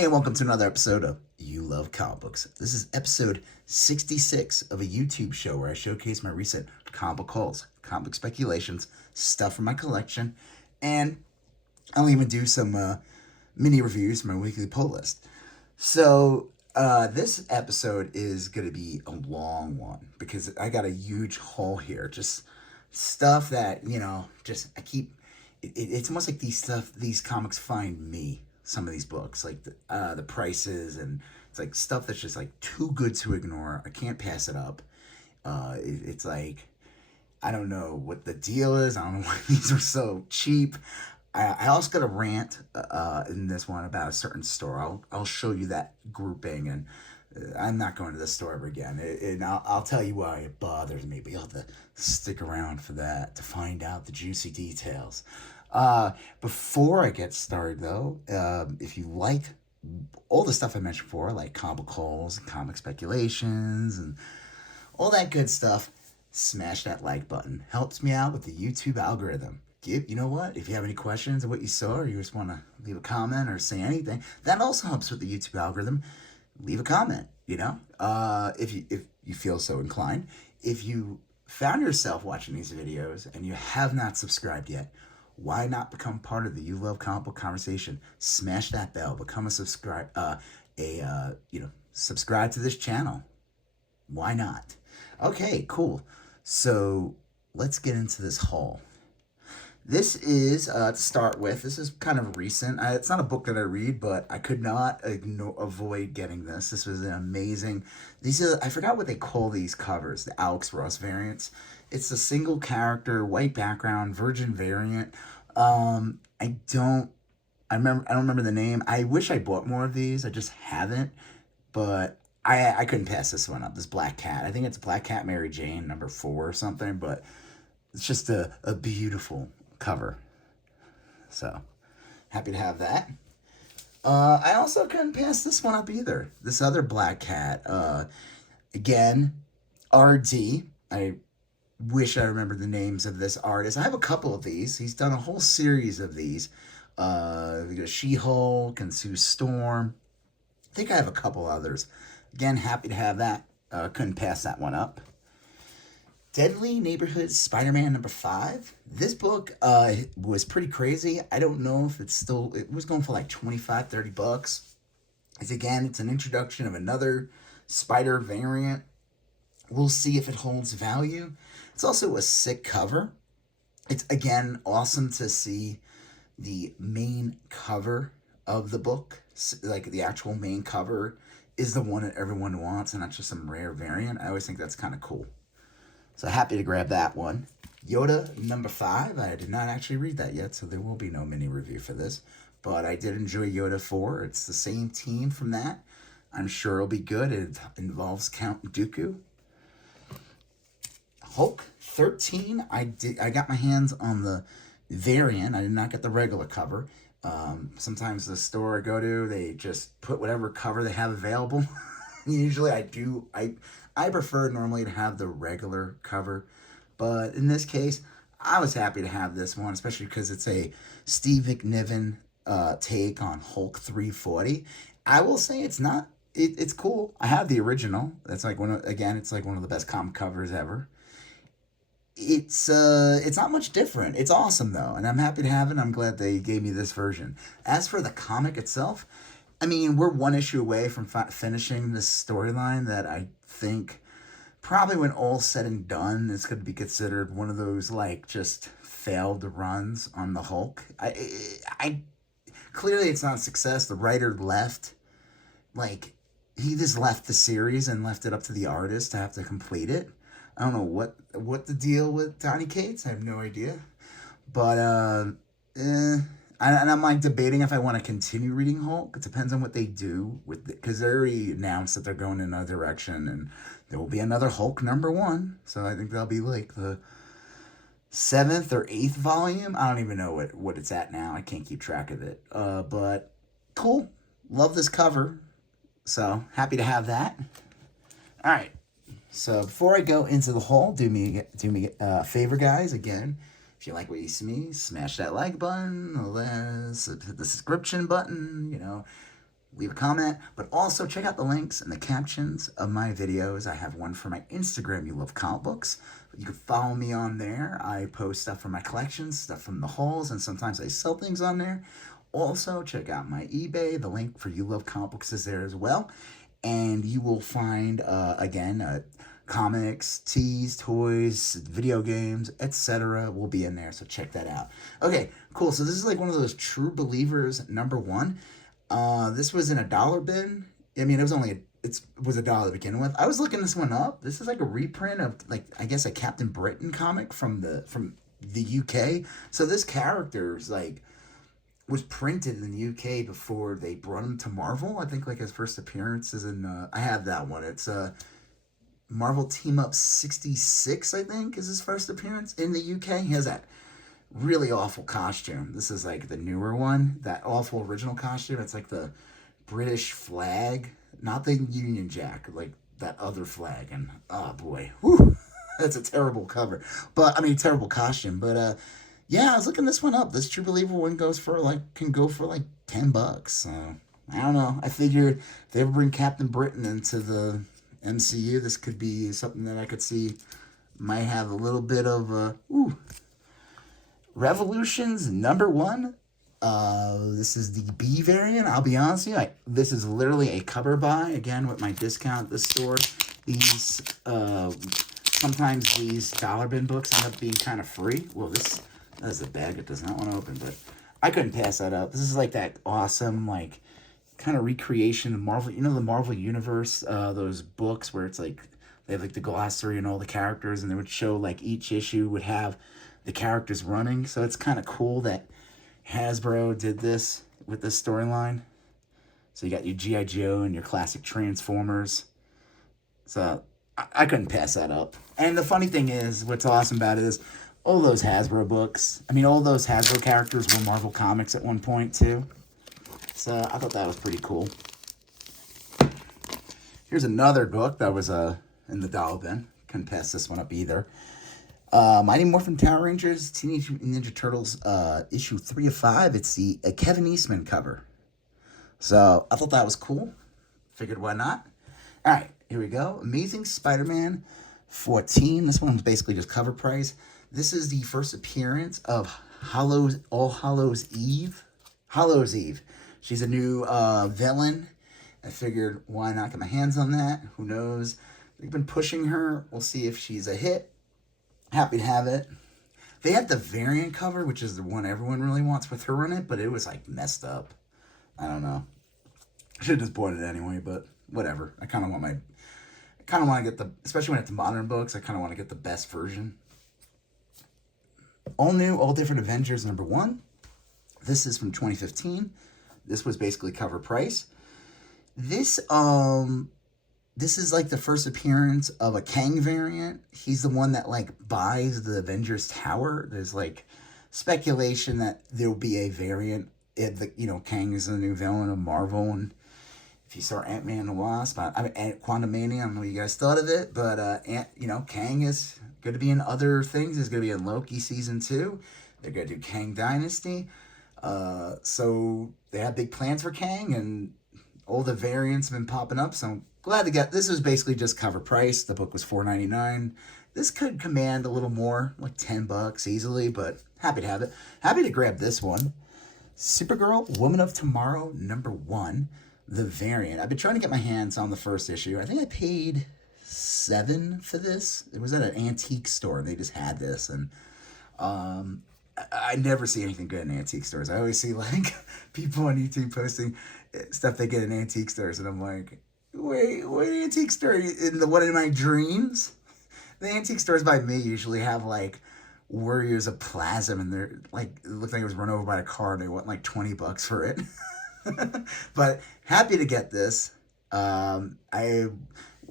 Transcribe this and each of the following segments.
Hey, and welcome to another episode of You Love Comic Books. This is episode 66 of a YouTube show where I showcase my recent comic book hauls, comic book speculations, stuff from my collection, and I'll even do some mini reviews for my weekly pull list. So, this episode is going to be a long one because I got a huge haul here. Just stuff that, just I keep. It's almost like these comics find me. Some of these books, like the prices, and it's like stuff that's just like too good to ignore. I can't pass it up. It's like I don't know what the deal is. I don't know why these are so cheap. I also got a rant in this one about a certain store. I'll show you that grouping, and I'm not going to this store ever again. And I'll tell you why it bothers me, but you'll have to stick around for that to find out the juicy details. Before I get started, though, if you like all the stuff I mentioned before, like comic calls and comic speculations and all that good stuff, smash that like button. Helps me out with the YouTube algorithm. You know what? If you have any questions of what you saw, or you just want to leave a comment or say anything, that also helps with the YouTube algorithm. Leave a comment. If you feel so inclined. If you found yourself watching these videos and you have not subscribed yet, why not become part of the You Love Comic Book conversation? Smash that bell. Become a subscribe to this channel. Why not? Okay, cool. So let's get into this haul. This is, to start with, this is kind of recent. It's not a book that I read, but I could not avoid getting this. This was an amazing, I forgot what they call these covers, the Alex Ross variants. It's a single character, white background, virgin variant. I don't remember the name. I wish I bought more of these. I just haven't, but I couldn't pass this one up. This Black Cat. I think it's Black Cat Mary Jane, number 4 or something, but it's just a beautiful cover. So, happy to have that. I also couldn't pass this one up either. This other Black Cat. Again, RD. I wish I remembered the names of this artist. I have a couple of these. He's done a whole series of these. She-Hulk and Sue Storm. I think I have a couple others. Again, happy to have that. Couldn't pass that one up. Deadly Neighborhood Spider-Man number 5. This book was pretty crazy. I don't know if it was going for like 25, 30 bucks. It's an introduction of another Spider variant. We'll see if it holds value. It's also a sick cover. It's, again, awesome to see the main cover of the book. Like, the actual main cover is the one that everyone wants and not just some rare variant. I always think that's kind of cool. So happy to grab that one. Yoda number 5. I did not actually read that yet, so there will be no mini review for this. But I did enjoy Yoda 4. It's the same team from that. I'm sure it'll be good. It involves Count Dooku. Hulk 13. I got my hands on the variant. I did not get the regular cover. Sometimes the store I go to, they just put whatever cover they have available. Usually I do. I prefer normally to have the regular cover, but in this case, I was happy to have this one, especially because it's a Steve McNiven take on Hulk 340. I will say it's cool. I have the original. That's like it's like one of the best comic covers ever. It's not much different. It's awesome though, and I'm happy to have it. I'm glad they gave me this version. As for the comic itself, I mean, we're one issue away from finishing this storyline that I think probably when all's said and done, it's going to be considered one of those, like, just failed runs on the Hulk. I clearly it's not a success. The writer left. Like, he just left the series and left it up to the artist to have to complete it. I don't know what the deal with Donny Cates. I have no idea. But, and I'm like debating if I want to continue reading Hulk. It depends on what they do with it, because they already announced that they're going in another direction, and there will be another Hulk number 1. So I think that'll be like the 7th or 8th volume. I don't even know what it's at now. I can't keep track of it. But cool. Love this cover. So happy to have that. All right. So before I go into the haul, do me a favor, guys. Again, if you like what you see, smash that like button, hit the subscription button, leave a comment, but also check out the links in the captions of my videos. I have one for my Instagram, You Love Comic Books. You can follow me on there. I post stuff from my collections, stuff from the hauls, and sometimes I sell things on there. Also, check out my eBay. The link for You Love Comic Books is there as well. And you will find, again, comics, teas, toys, video games, etc. will be in there, so check that out. Okay, cool. So this is like one of those True Believers #1. This was in a dollar bin. I mean, it was only it was $1 to begin with. I was looking this one up. This is like a reprint of, like, I guess a Captain Britain comic from the UK. So this character's like was printed in the UK before they brought him to Marvel. I think like his first appearance is in I have that one. It's Marvel Team Up 66, I think, is his first appearance in the UK. He has that really awful costume. This is like the newer one. That awful original costume. It's like the British flag, not the Union Jack, like that other flag. And oh boy, whew, that's a terrible cover. But I mean, terrible costume. But yeah, I was looking this one up. This True Believer one can go for like $10. So I don't know. I figured if they ever bring Captain Britain into the MCU, this could be something that I could see might have a little bit of Revolutions #1. This is the B variant. I'll be honest with you, this is literally a cover buy, again, with my discount at the store. These, sometimes these dollar bin books end up being kind of free. Well, this is a bag it does not want to open, but I couldn't pass that up. This is like that awesome, like, kind of recreation of Marvel, you know, the Marvel Universe, those books where it's like, they have like the glossary and all the characters, and they would show like each issue would have the characters running. So it's kind of cool that Hasbro did this with this storyline. So you got your G.I. Joe and your classic Transformers. So I couldn't pass that up. And the funny thing is, what's awesome about it is all those Hasbro books, I mean, all those Hasbro characters were Marvel Comics at one point too. So I thought that was pretty cool. Here's another book that was in the dollar bin. Couldn't pass this one up either. Mighty Morphin Power Rangers Teenage Mutant Ninja Turtles issue 3 of 5. It's the Kevin Eastman cover. So I thought that was cool. Figured why not. All right, here we go. Amazing Spider-Man 14. This one's basically just cover price. This is the first appearance of All Hallows Eve. Hallows Eve. She's a new villain. I figured, why not get my hands on that? Who knows? They've been pushing her. We'll see if she's a hit. Happy to have it. They have the variant cover, which is the one everyone really wants with her on it, but it was like messed up. I don't know. I should have just bought it anyway, but whatever. I kind of want to get especially when it's modern books, I kind of want to get the best version. All new, all different Avengers #1. This is from 2015. This was basically cover price. This is like the first appearance of a Kang variant. He's the one that like buys the Avengers Tower. There's like speculation that there'll be a variant. Kang is the new villain of Marvel, and if you saw Ant-Man and the Wasp, Quantumania, I don't know what you guys thought of it, but Kang is going to be in other things. He's going to be in Loki season 2. They're going to do Kang Dynasty. So they have big plans for Kang, and all the variants have been popping up. So I'm glad to get this. Was basically just cover price. The book was $4.99. This could command a little more, like $10 easily, but happy to have it. Happy to grab this one. Supergirl, Woman of Tomorrow #1, the variant. I've been trying to get my hands on the first issue. I think I paid $7 for this. It was at an antique store. They just had this, and I never see anything good in antique stores. I always see like people on YouTube posting stuff they get in antique stores, and I'm like, wait, what antique store? In the one in my dreams? The antique stores by me usually have like Warriors of Plasm, and they're like, it looked like it was run over by a car, and they want like $20 for it. But happy to get this. I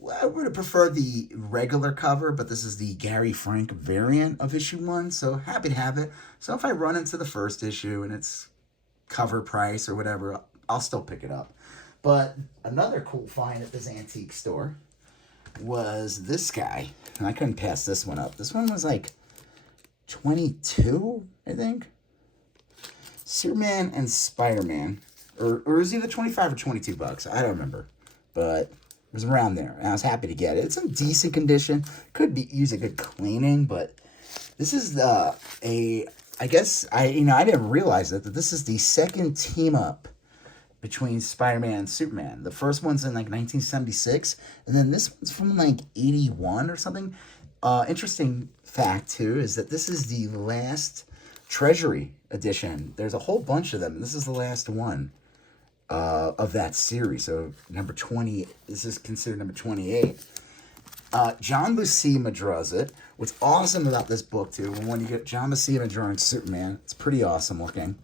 would have preferred the regular cover, but this is the Gary Frank variant of issue 1, so happy to have it. So if I run into the first issue and it's cover price or whatever, I'll still pick it up. But another cool find at this antique store was this guy, and I couldn't pass this one up. This one was like $22, I think. Superman and Spider-Man. or it was either 25 or $22. I don't remember, but it was around there, and I was happy to get it. It's in decent condition. Could be use a good cleaning, but this is I guess I didn't realize that this is the second team up between Spider-Man and Superman. The first one's in like 1976, and then this one's from like 81 or something. Interesting fact too is that this is the last Treasury edition. There's a whole bunch of them, and this is the last one of that series. So number 20, this is considered number 28. John Buscema draws it. What's awesome about this book too, when you get John Buscema drawing Superman, it's pretty awesome looking.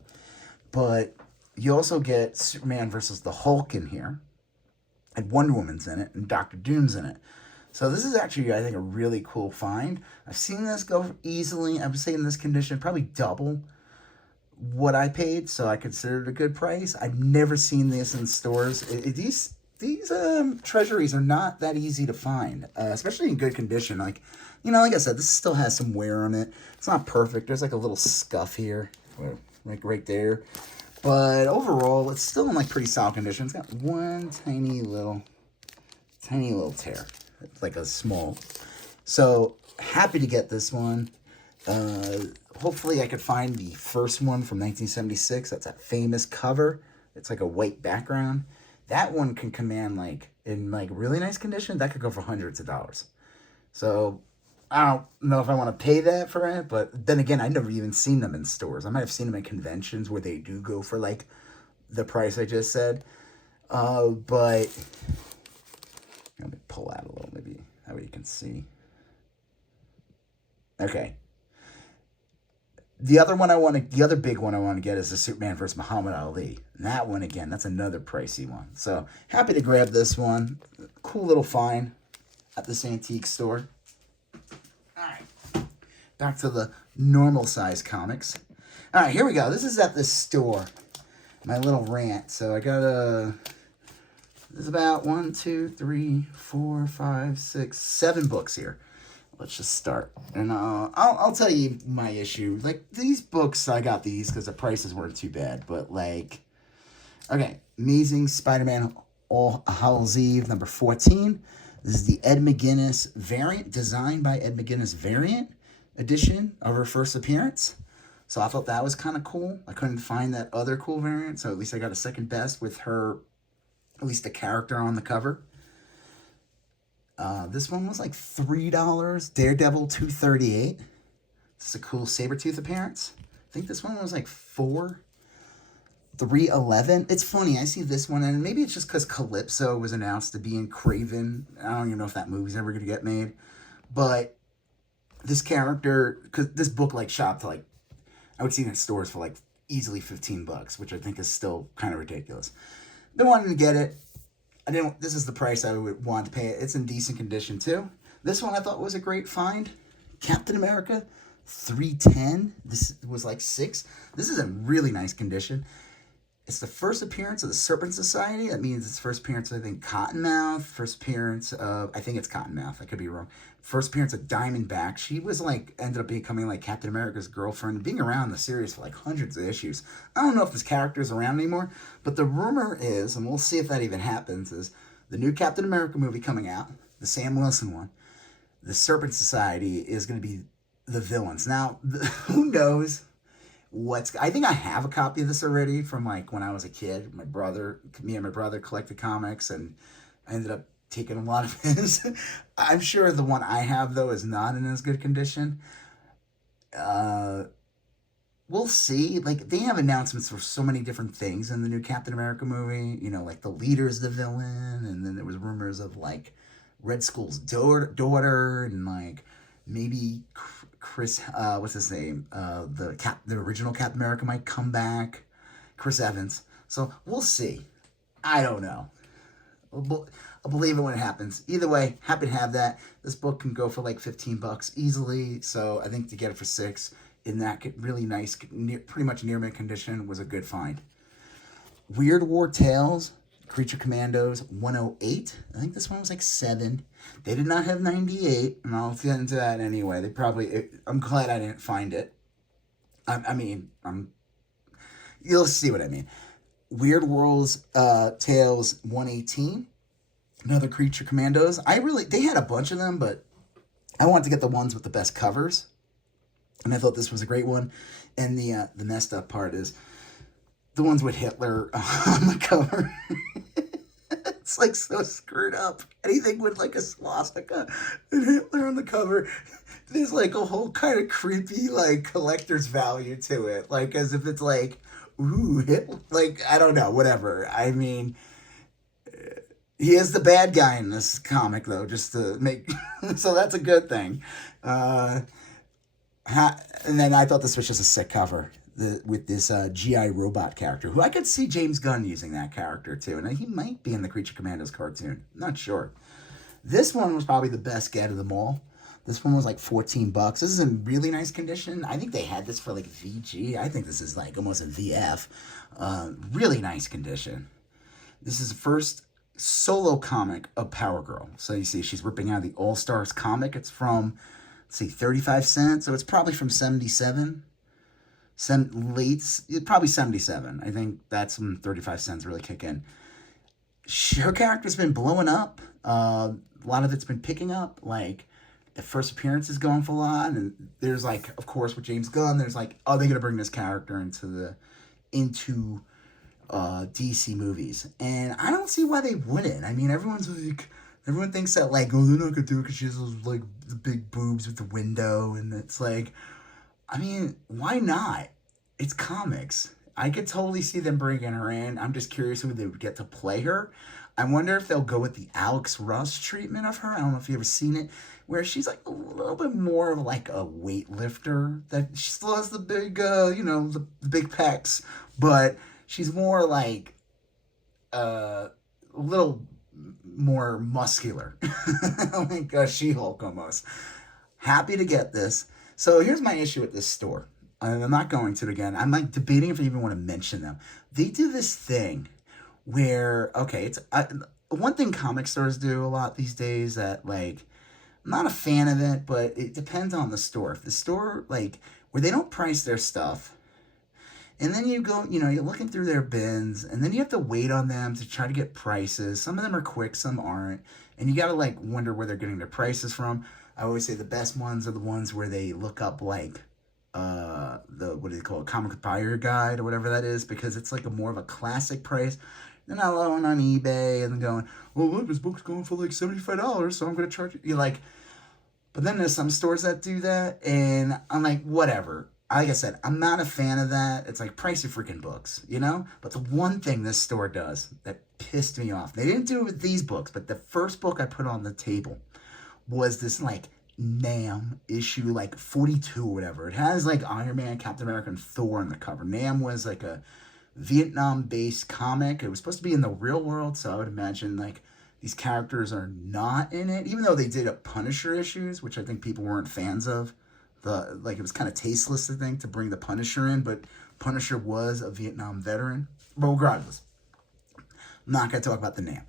But you also get Superman versus the Hulk in here, and Wonder Woman's in it, and Doctor Doom's in it. So this is actually, I think, a really cool find. I've seen this go easily, I would say in this condition, probably double what I paid, so I consider it a good price. I've never seen this in stores. These treasuries are not that easy to find, especially in good condition. Like I said, this still has some wear on it. It's not perfect. There's like a little scuff here, like right there. But overall, it's still in like pretty solid condition. It's got one tiny little tear. It's like a small. So happy to get this one. Hopefully I could find the first one from 1976. That's that famous cover. It's like a white background. That one can command like in like really nice condition. That could go for hundreds of dollars. So I don't know if I want to pay that for it, but then again, I've never even seen them in stores. I might have seen them in conventions where they do go for like the price I just said. But let me pull out a little, maybe that way you can see. Okay. The other big one I want to get is the Superman versus Muhammad Ali. And that one, again, that's another pricey one. So happy to grab this one. Cool little find at this antique store. All right, back to the normal size comics. All right, here we go. This is at this store. My little rant. So I got there's about 1, 2, 3, 4, 5, 6, 7 books here. Let's just start. And I'll tell you my issue. Like, these books, I got these because the prices weren't too bad. But, like, okay. Amazing Spider-Man All Hallows Eve, number 14. This is the Ed McGuinness variant, designed by Ed McGuinness variant edition of her first appearance. So I thought that was kind of cool. I couldn't find that other cool variant, so at least I got a second best with her, at least a character on the cover. This one was like $3. Daredevil $2.38. This is a cool Sabretooth appearance. I think this one was like $3.11. It's funny, I see this one, and maybe it's just because Calypso was announced to be in Craven. I don't even know if that movie's ever going to get made. But this character, because this book like shopped to like, I would see it in stores for like easily $15, which I think is still kind of ridiculous. Been wanting to get it. This is the price I would want to pay it. It's in decent condition too. This one I thought was a great find. Captain America, $3.10. This was like $6. This is in really nice condition. It's the first appearance of the Serpent Society. That means it's first appearance of, I think, Cottonmouth. First appearance of, I think it's Cottonmouth. I could be wrong. First appearance of Diamondback. She was like, ended up becoming like Captain America's girlfriend, being around the series for like hundreds of issues. I don't know if this character is around anymore, but the rumor is, and we'll see if that even happens, is the new Captain America movie coming out, the Sam Wilson one, the Serpent Society is going to be the villains. Now, who knows? I think I have a copy of this already from like when I was a kid. Me and my brother collected comics, and I ended up taking a lot of his. I'm sure the one I have though is not in as good condition. We'll see. Like, they have announcements for so many different things in the new Captain America movie. You know, like the leader's the villain, and then there was rumors of like Red Skull's daughter, and like maybe Chris, what's his name? The original Captain America might come back. Chris Evans. So we'll see. I don't know. I'll believe it when it happens. Either way, happy to have that. This book can go for like $15 easily. So I think to get it for $6 in that really nice, pretty much near mint condition was a good find. Weird War Tales, Creature Commandos 108. I think this one was like $7. They did not have 98, and I'll get into that anyway. I'm glad I didn't find it. You'll see what I mean. Weird World's Tales 118. Another Creature Commandos. They had a bunch of them, but I wanted to get the ones with the best covers, and I thought this was a great one. And the messed up part is the ones with Hitler on the cover. It's like so screwed up. Anything with like a swastika and Hitler on the cover, there's like a whole kind of creepy like collector's value to it. Like as if it's like, ooh, Hitler. Like I don't know, whatever. I mean, he is the bad guy in this comic though, just to make so that's a good thing. Uh, and then I thought this was just a sick cover with this GI Robot character, who I could see James Gunn using that character too, and he might be in the Creature Commandos cartoon. Not sure. This one was probably the best get of them all. This one was like $14. This is in really nice condition. I think they had this for like VG. I think this is like almost a VF. Really nice condition. This is the first solo comic of Power Girl. So you see she's ripping out of the All Stars comic. It's from, let's see, 35 cents. So it's probably from 77. Probably 77. I think that's when 35 cents really kick in. Her character's been blowing up. A lot of it's been picking up. Like, the first appearance is going for a lot. And there's like, of course, with James Gunn, there's like, are they going to bring this character into DC movies? And I don't see why they wouldn't. I mean, everyone thinks that like, oh, they're not going to do it because she has those like the big boobs with the window. And it's like, I mean, why not? It's comics. I could totally see them bringing her in. I'm just curious who they would get to play her. I wonder if they'll go with the Alex Russ treatment of her. I don't know if you've ever seen it, where she's like a little bit more of like a weightlifter. That she still has the big, the big pecs, but she's more like a little more muscular, like a She-Hulk almost. Happy to get this. So here's my issue with this store. I'm not going to it again. I'm like debating if I even want to mention them. They do this thing where, okay, one thing comic stores do a lot these days that like, I'm not a fan of it, but it depends on the store. If the store, like, where they don't price their stuff, and then you go, you're looking through their bins, and then you have to wait on them to try to get prices. Some of them are quick, some aren't. And you got to, like, wonder where they're getting their prices from. I always say the best ones are the ones where they look up, like, what do they call it, comic buyer guide or whatever that is, because it's, like, a more of a classic price. They're not going on eBay and going, well, look, this book's going for, like, $75, so I'm going to charge you. You're like, but then there's some stores that do that, and I'm like, whatever. Like I said, I'm not a fan of that. It's like, price your freaking books, But the one thing this store does that pissed me off, they didn't do it with these books, but the first book I put on the table was this, like, Nam issue, like, 42 or whatever. It has, like, Iron Man, Captain America, and Thor on the cover. Nam was, like, a Vietnam-based comic. It was supposed to be in the real world, so I would imagine, like, these characters are not in it, even though they did a Punisher issues, which I think people weren't fans of. It was kind of tasteless, I think, to bring the Punisher in, but Punisher was a Vietnam veteran. But regardless, I'm not going to talk about the name.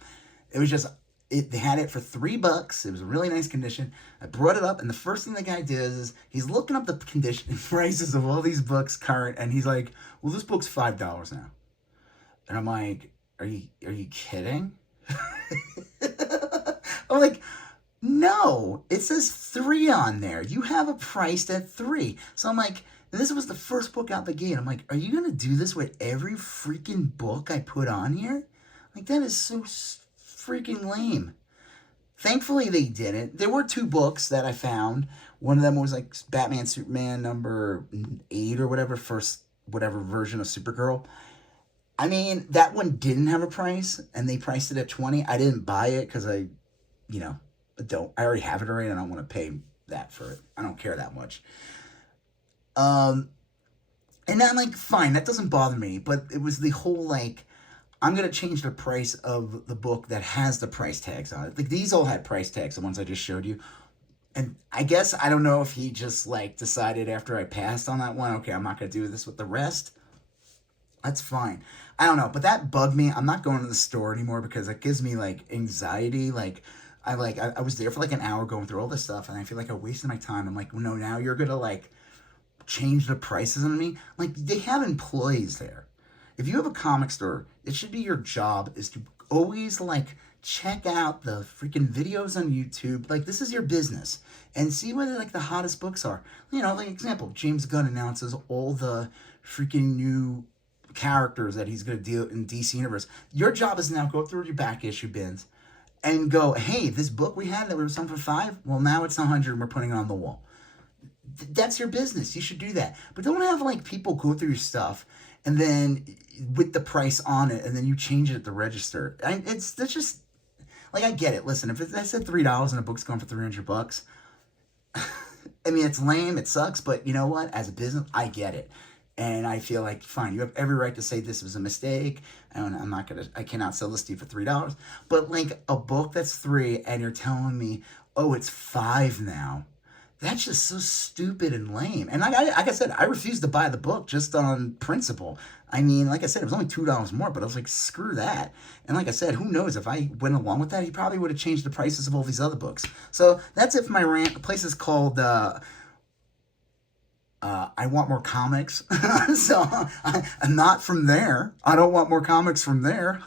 It was just, they had it for $3. It was a really nice condition. I brought it up, and the first thing the guy did is he's looking up the condition prices of all these books current, and he's like, well, this book's $5 now. And I'm like, are you kidding? I'm like, no, it says 3 on there. You have it priced at 3. So I'm like, this was the first book out the gate. I'm like, are you going to do this with every freaking book I put on here? Like, that is so freaking lame. Thankfully, they didn't. There were 2 books that I found. One of them was like Batman, Superman number 8 or whatever, first whatever version of Supergirl. I mean, that one didn't have a price, and they priced it at 20. I didn't buy it because I already have it already, and I don't want to pay that for it. I don't care that much. And I'm like, fine, that doesn't bother me, but it was the whole, like, I'm going to change the price of the book that has the price tags on it. Like, these all had price tags, the ones I just showed you. And I guess, I don't know if he just, like, decided after I passed on that one, okay, I'm not going to do this with the rest. That's fine. I don't know, but that bugged me. I'm not going to the store anymore because it gives me, like, anxiety. Like, I was there for, like, an hour going through all this stuff, and I feel like I wasted my time. I'm like, well, no, now you're going to, like, change the prices on me? Like, they have employees there. if you have a comic store, it should be your job is to always like check out the freaking videos on YouTube. Like this is your business, and see what like the hottest books are. You know, like example, James Gunn announces all the freaking new characters that he's going to deal in DC Universe. Your job is now go through your back issue bins and go, hey, this book we had that we were selling for $5, well now it's 100 and we're putting it on the wall. That's your business. You should do that. But don't have like people go through your stuff and then with the price on it and then you change it at the register. That's just like, I get it. Listen, if I said $3 and a book's going for $300, I mean, it's lame, it sucks, but you know what? As a business, I get it. And I feel like, fine, you have every right to say this was a mistake. And I cannot sell this to you for $3. But like a book that's $3 and you're telling me, oh, it's $5 now. That's just so stupid and lame. And like I said, I refused to buy the book just on principle. I mean, like I said, it was only $2 more, but I was like, screw that. And like I said, who knows, if I went along with that, he probably would have changed the prices of all these other books. So that's it for my rant. The place is called I want more comics. So I'm not from there. I don't want more comics from there.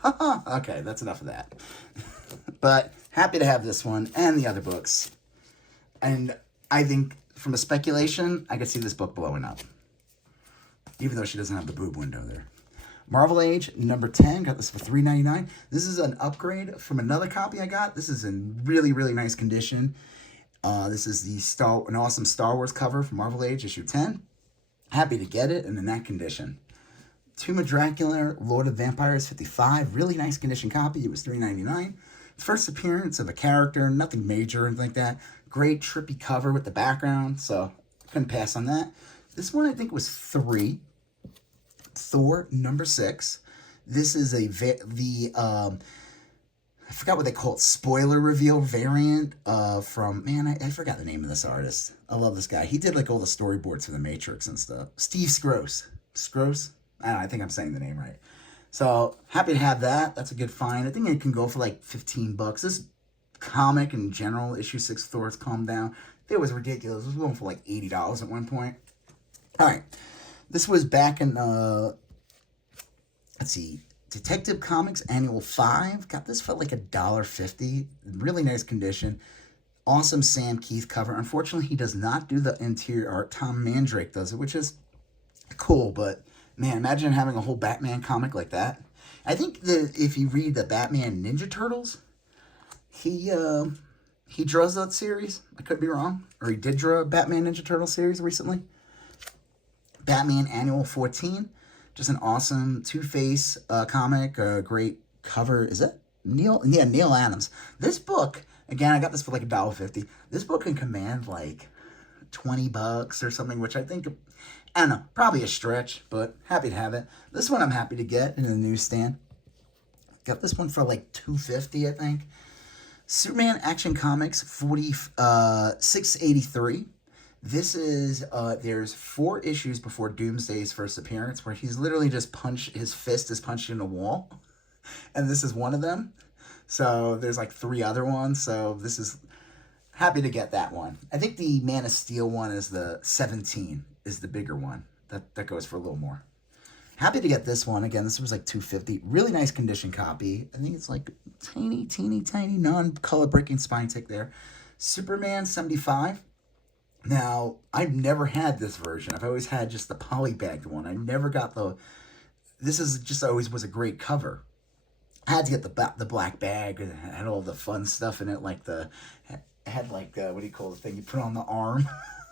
Okay, that's enough of that. But happy to have this one and the other books. And I think from a speculation, I could see this book blowing up. Even though she doesn't have the boob window there. Marvel Age, number 10. Got this for $3.99. This is an upgrade from another copy I got. This is in really, really nice condition. This is an awesome Star Wars cover from Marvel Age, issue 10. Happy to get it and in that condition. Tomb of Dracula, Lord of Vampires, 55. Really nice condition copy. It was $3.99. First appearance of a character, nothing major or anything like that. Great trippy cover with the background, so couldn't pass on that. This one I think was $3. Thor, number 6. This is I forgot what they call it, spoiler reveal variant from, man, I forgot the name of this artist. I love this guy. He did like all the storyboards for The Matrix and stuff. Steve Skroce. Skroce? I don't know, I think I'm saying the name right. So, happy to have that. That's a good find. I think it can go for like $15. This comic in general, issue 6 Thor's Calm Down, it was ridiculous. It was going for like $80 at one point. Alright. This was back in, let's see, Detective Comics Annual 5. Got this for like $1.50. Really nice condition. Awesome Sam Keith cover. Unfortunately, he does not do the interior art. Tom Mandrake does it, which is cool. But, man, imagine having a whole Batman comic like that. I think that if you read the Batman Ninja Turtles, he draws that series. I could be wrong. Or he did draw a Batman Ninja Turtle series recently. Batman Annual 14. Just an awesome Two-Face comic, a great cover. Is that Neil? Yeah, Neil Adams. This book, again, I got this for like $1.50. This book can command like $20 or something, which I think, I don't know, probably a stretch, but happy to have it. This one I'm happy to get in the newsstand. Got this one for like $2.50, I think. Superman Action Comics 683. This is, there's 4 issues before Doomsday's first appearance where he's literally just his fist is punched in a wall. And this is one of them. So there's like 3 other ones. So this is, happy to get that one. I think the Man of Steel one is the 17, is the bigger one. That goes for a little more. Happy to get this one. Again, this was like $2.50. Really nice condition copy. I think it's like tiny, non-color breaking spine tick there. Superman 75. Now, I've never had this version. I've always had just the polybagged one. I never got this is just always was a great cover. I had to get the black bag. It had all the fun stuff in it, like it had like, what do you call the thing you put on the arm?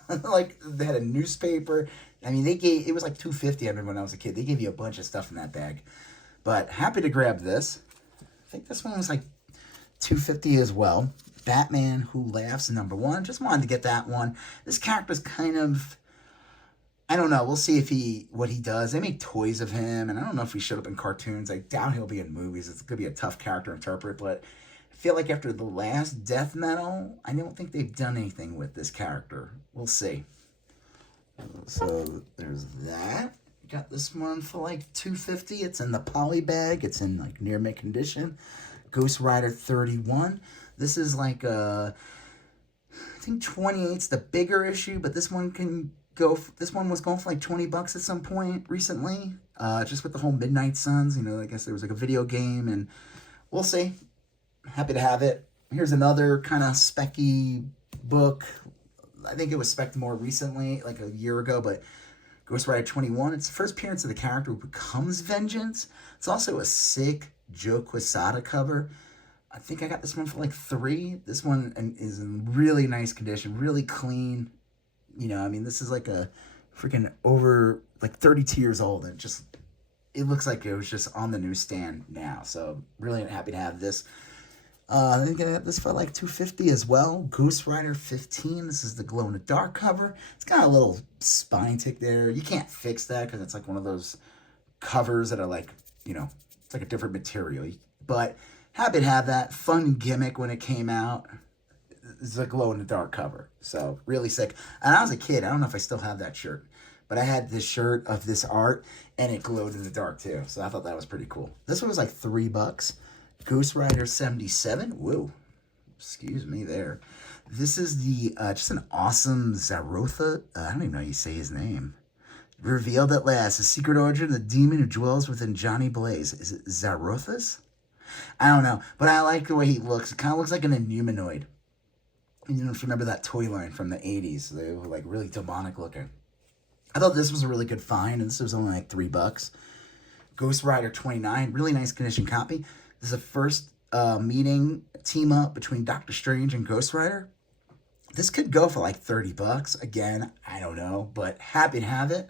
Like, they had a newspaper. I mean, it was like $2.50, I remember when I was a kid. They gave you a bunch of stuff in that bag. But happy to grab this. I think this one was like $2.50 as well. Batman Who Laughs, number 1. Just wanted to get that one. This character's kind of, I don't know. We'll see what he does. They make toys of him, and I don't know if he showed up in cartoons. I doubt he'll be in movies. It's going to be a tough character to interpret, but I feel like after the last Death Metal, I don't think they've done anything with this character. We'll see. So there's that. Got this one for like $2.50. It's in the poly bag. It's in like near mint condition. Ghost Rider 31. This is like I think 28's the bigger issue, but this one can this one was going for like $20 at some point recently. Just with the whole Midnight Suns, I guess there was like a video game, and we'll see. Happy to have it. Here's another kind of specky book. I think it was specced more recently, like a year ago, but Ghost Rider 21. It's the first appearance of the character who becomes Vengeance. It's also a sick Joe Quesada cover. I think I got this one for like $3. This one is in really nice condition, really clean. This is like a freaking over like 32 years old, and it looks like it was just on the newsstand now. So really happy to have this. I think I got this for like $2.50 as well. Ghost Rider 15. This is the glow in the dark cover. It's got a little spine tick there. You can't fix that because it's like one of those covers that are like, it's like a different material. But happy to have that. Fun gimmick when it came out. It's a glow in the dark cover. So really sick. And I was a kid. I don't know if I still have that shirt, but I had this shirt of this art and it glowed in the dark too. So I thought that was pretty cool. This one was like $3. Ghost Rider 77. Whoa. Excuse me there. This is the just an awesome Zarotha. I don't even know how you say his name. Revealed at last. The secret origin of the demon who dwells within Johnny Blaze. Is it Zarothas? I don't know. But I like the way he looks. It kind of looks like an Inhumanoid. If you remember that toy line from the 80s. They were like really demonic looking. I thought this was a really good find, and this was only like $3. Ghost Rider 29. Really nice condition copy. This is the first meeting team up between Doctor Strange and Ghost Rider. This could go for like $30. Again, I don't know, but happy to have it.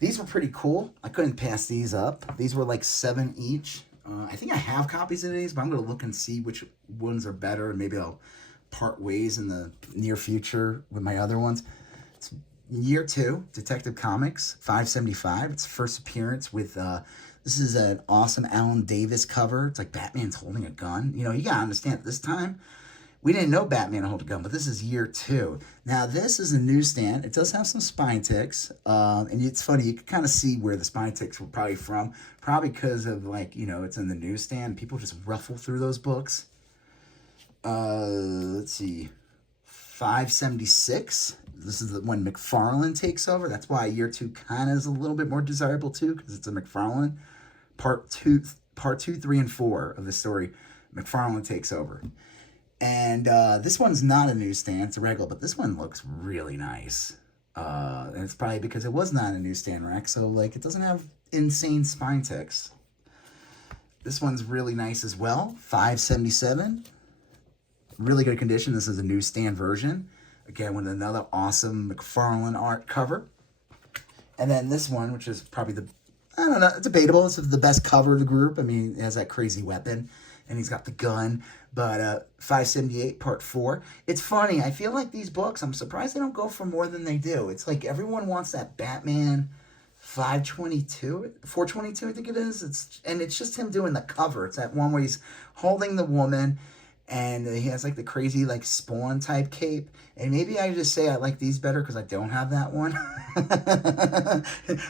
These were pretty cool. I couldn't pass these up. These were like $7 each. I think I have copies of these, but I'm going to look and see which ones are better, and maybe I'll part ways in the near future with my other ones. It's year 2, Detective Comics, $5.75. It's first appearance with, this is an awesome Alan Davis cover. It's like Batman's holding a gun. You got to understand, at this time, we didn't know Batman hold a gun, but this is year 2. Now, this is a newsstand. It does have some spine ticks, and it's funny. You can kind of see where the spine ticks were probably from. Probably because of, like, it's in the newsstand. People just ruffle through those books. Let's see, $5.76. This is when McFarlane takes over. That's why year 2 kind of is a little bit more desirable too, because it's a McFarlane. Part 2, 3, and 4 of the story, McFarlane takes over. And this one's not a newsstand, it's a regular, but this one looks really nice. And it's probably because it was not a newsstand rack, so like it doesn't have insane spine ticks. This one's really nice as well, $5.77. Really good condition. This is a newsstand version. Again, with another awesome McFarlane art cover. And then this one, which is probably debatable. It's the best cover of the group. I mean, it has that crazy weapon, and he's got the gun. But $5.78, part 4. It's funny. I feel like these books, I'm surprised they don't go for more than they do. It's like everyone wants that Batman 422, I think it is. It's just him doing the cover. It's that one where he's holding the woman, and he has like the crazy like Spawn type cape. And maybe I just say I like these better because I don't have that one.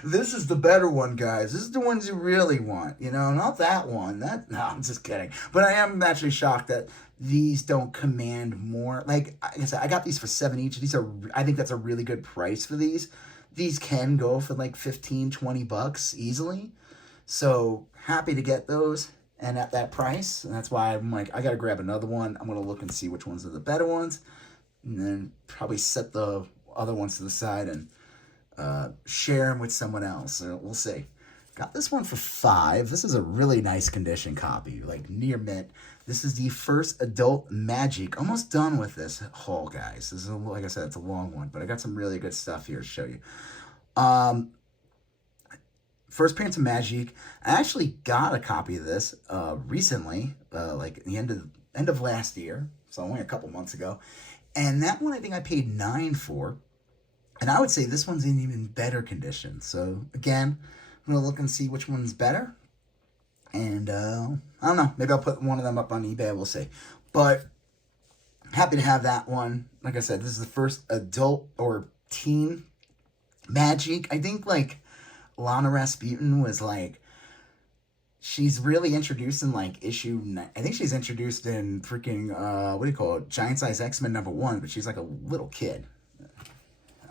This is the better one, guys. This is the ones you really want. Not that one. No, I'm just kidding. But I am actually shocked that these don't command more. Like I said, I got these for $7 each. I think that's a really good price for these. These can go for like $15, $20 easily. So happy to get those. And at that price, and that's why I'm like, I gotta grab another one. I'm gonna look and see which ones are the better ones, and then probably set the other ones to the side and share them with someone else. So we'll see. Got this one for $5. This is a really nice condition copy, like near mint. This is the first adult Magic. Almost done with this haul, guys. This is like I said, it's a long one, but I got some really good stuff here to show you. First appearance of Magic. I actually got a copy of this recently, like at the end of last year, so only a couple months ago. And that one I think I paid $9 for. And I would say this one's in even better condition. So again, I'm gonna look and see which one's better. And I don't know, maybe I'll put one of them up on eBay. We'll see. But happy to have that one. Like I said, this is the first adult or teen Magic. I think like Lana Rasputin was like, she's really introduced in like I think she's introduced in freaking, what do you call it? Giant Size X-Men #1, but she's like a little kid.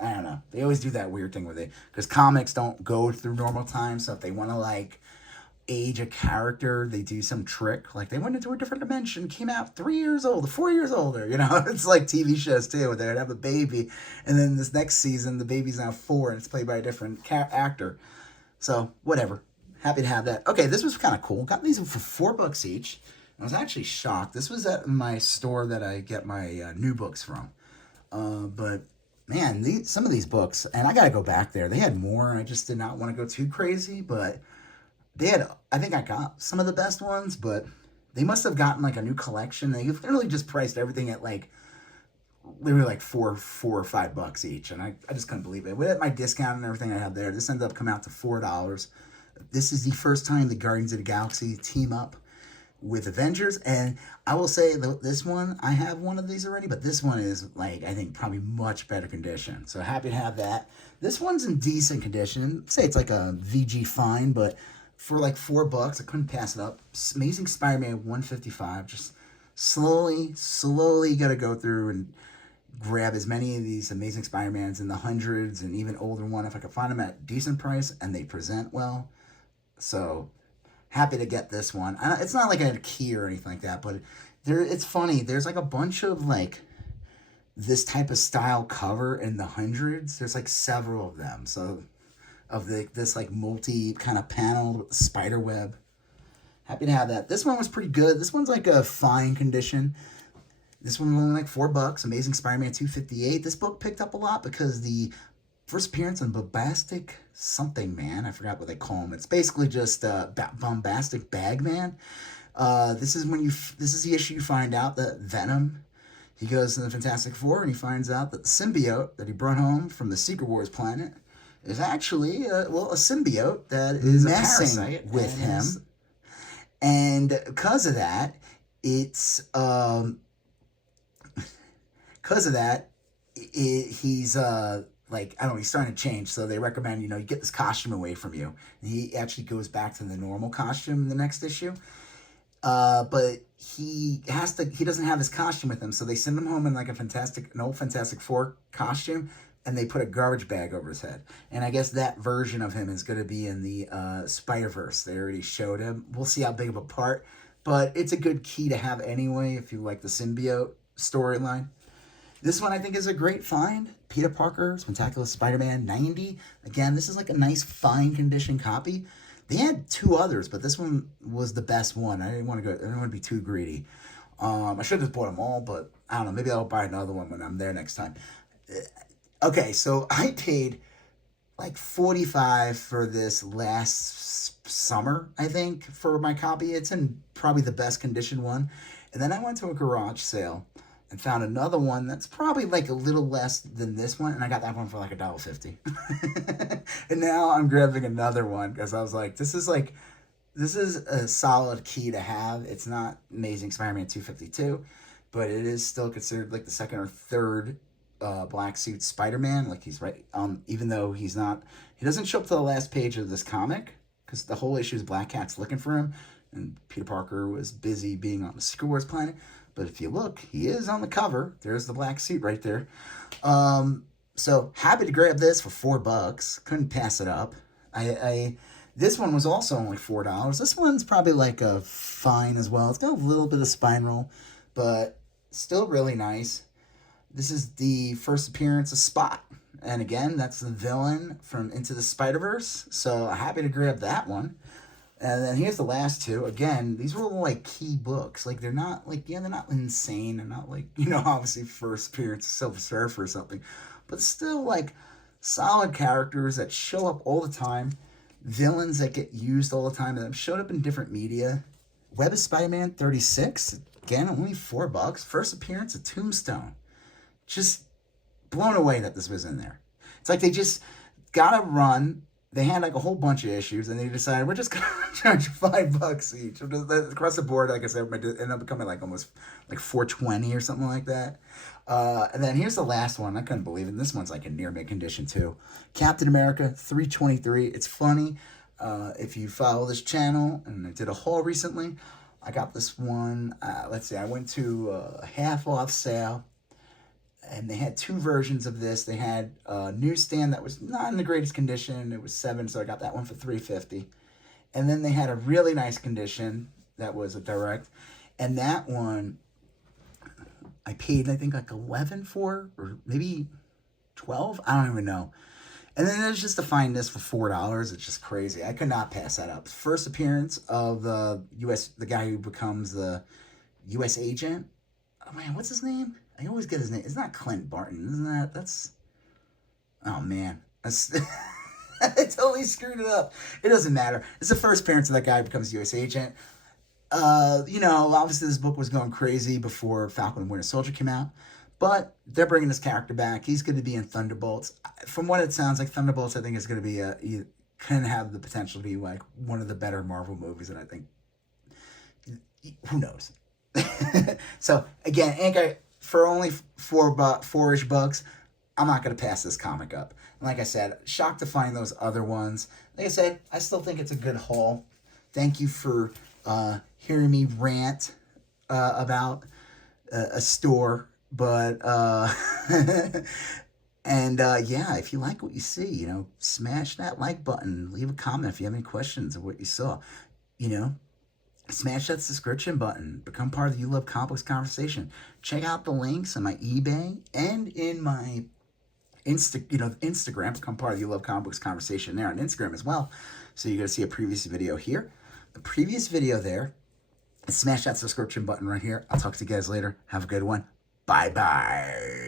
I don't know. They always do that weird thing where because comics don't go through normal time, so if they want to like age a character, they do some trick. Like they went into a different dimension, came out 3 years old, 4 years older. You know, it's like TV shows too, where they'd have a baby, and then this next season the baby's now 4 and it's played by a different actor. So whatever. Happy to have that. Okay, this was kind of cool. Got these for $4 each. I was actually shocked. This was at my store that I get my new books from. But man, some of these books, and I gotta go back there. They had more, and I just did not want to go too crazy. But they had, I think I got some of the best ones, but they must have gotten like a new collection. They literally just priced everything at like literally like $4 or $5 each, and I just couldn't believe it. With my discount and everything I had there, this ended up coming out to $4. This is the first time the Guardians of the Galaxy team up with Avengers, and I will say this one, I have one of these already, but this one is like, I think probably much better condition, so happy to have that. This one's in decent condition. I'd say it's like a VG fine, but for like $4, I couldn't pass it up. Amazing Spider-Man 155, just slowly gotta go through and grab as many of these Amazing Spider-Mans in the hundreds, and even older one if I could find them at a decent price and they present well. So happy to get this one. It's not like I had a key or anything like that, but it's funny. There's like a bunch of like this type of style cover in the hundreds. There's like several of them. So of this like multi kind of panel spider web. Happy to have that. This one was pretty good. This one's like a fine condition. This one was only like $4. Amazing Spider-Man 258. This book picked up a lot because the first appearance on Bombastic something man. I forgot what they call him. It's basically just Bombastic Bag Man. This is the issue you find out that Venom, he goes to the Fantastic Four and he finds out that the symbiote that he brought home from the Secret Wars planet is actually a symbiote that is messing with him. And because of that, he's like, I don't know, he's starting to change. So they recommend, you get this costume away from you. And he actually goes back to the normal costume in the next issue. But he doesn't have his costume with him. So they send him home in like an old Fantastic Four costume. And they put a garbage bag over his head. And I guess that version of him is going to be in the Spider-Verse. They already showed him. We'll see how big of a part. But it's a good key to have anyway if you like the symbiote storyline. This one I think is a great find. Peter Parker's Spectacular Spider-Man 90. Again, this is like a nice fine condition copy. They had 2 others, but this one was the best one. I didn't want to be too greedy. I should have bought them all, but I don't know. Maybe I'll buy another one when I'm there next time. Okay, so I paid like $45 for this last summer, I think, for my copy. It's in probably the best condition one. And then I went to a garage sale and found another one that's probably like a little less than this one, and I got that one for like $1.50. And now I'm grabbing another one because I was like, this is a solid key to have. It's not Amazing Spider-Man 252, but it is still considered like the second or third black suit Spider-Man. Like he's right, even though he doesn't show up to the last page of this comic because the whole issue is Black Cat's looking for him, and Peter Parker was busy being on the Secret Wars planet. But if you look, he is on the cover. There's the black suit right there. So happy to grab this for $4. Couldn't pass it up. This one was also only $4. This one's probably like a fine as well. It's got a little bit of spine roll, but still really nice. This is the first appearance of Spot. And again, that's the villain from Into the Spider-Verse. So happy to grab that one. And then here's the last 2. Again, these were all like key books. Like they're not like, they're not insane. They're not like, obviously first appearance of Silver Surfer or something. But still like solid characters that show up all the time. Villains that get used all the time. And showed up in different media. Web of Spider-Man 36. Again, only $4. First appearance of Tombstone. Just blown away that this was in there. It's like they just got a run. They had like a whole bunch of issues, and they decided we're just gonna charge $5 each across the board. Like I said, it ended up becoming like almost like $4.20 or something like that. And then here's the last one. I couldn't believe it. And this one's like in near mint condition too. Captain America 323. It's funny. If you follow this channel, and I did a haul recently, I got this one. Let's see. I went to a half off sale. And they had two versions of this. They had a newsstand that was not in the greatest condition. It was $7, so I got that one for $3.50. And then they had a really nice condition that was a direct, and that one I paid, I think, like 11 for, or maybe 12. I don't even know. And then there's just to find this for $4. It's just crazy. I could not pass that up. First appearance of the guy who becomes the U.S. agent. Oh man, what's his name? I always get his name. It's not Clint Barton, isn't that? That's, oh man, that's, I totally screwed it up. It doesn't matter. It's the first appearance of that guy who becomes U.S. agent. Obviously this book was going crazy before Falcon and Winter Soldier came out. But they're bringing this character back. He's going to be in Thunderbolts. From what it sounds like, Thunderbolts, I think, is going to be can have the potential to be like one of the better Marvel movies. And I think, who knows? So again, for only $4-ish bucks, I'm not going to pass this comic up. And like I said, shocked to find those other ones. Like I said, I still think it's a good haul. Thank you for hearing me rant about a store. But yeah, if you like what you see, smash that like button, leave a comment if you have any questions of what you saw, smash that subscription button, become part of the You Love Comics conversation. Check out the links on my eBay and in my Instagram. Become part of the You Love Comics conversation there on Instagram as well. So you're going to see a previous video here, the previous video there, and smash that subscription button right here. I'll talk to you guys later. Have a good one. Bye-bye.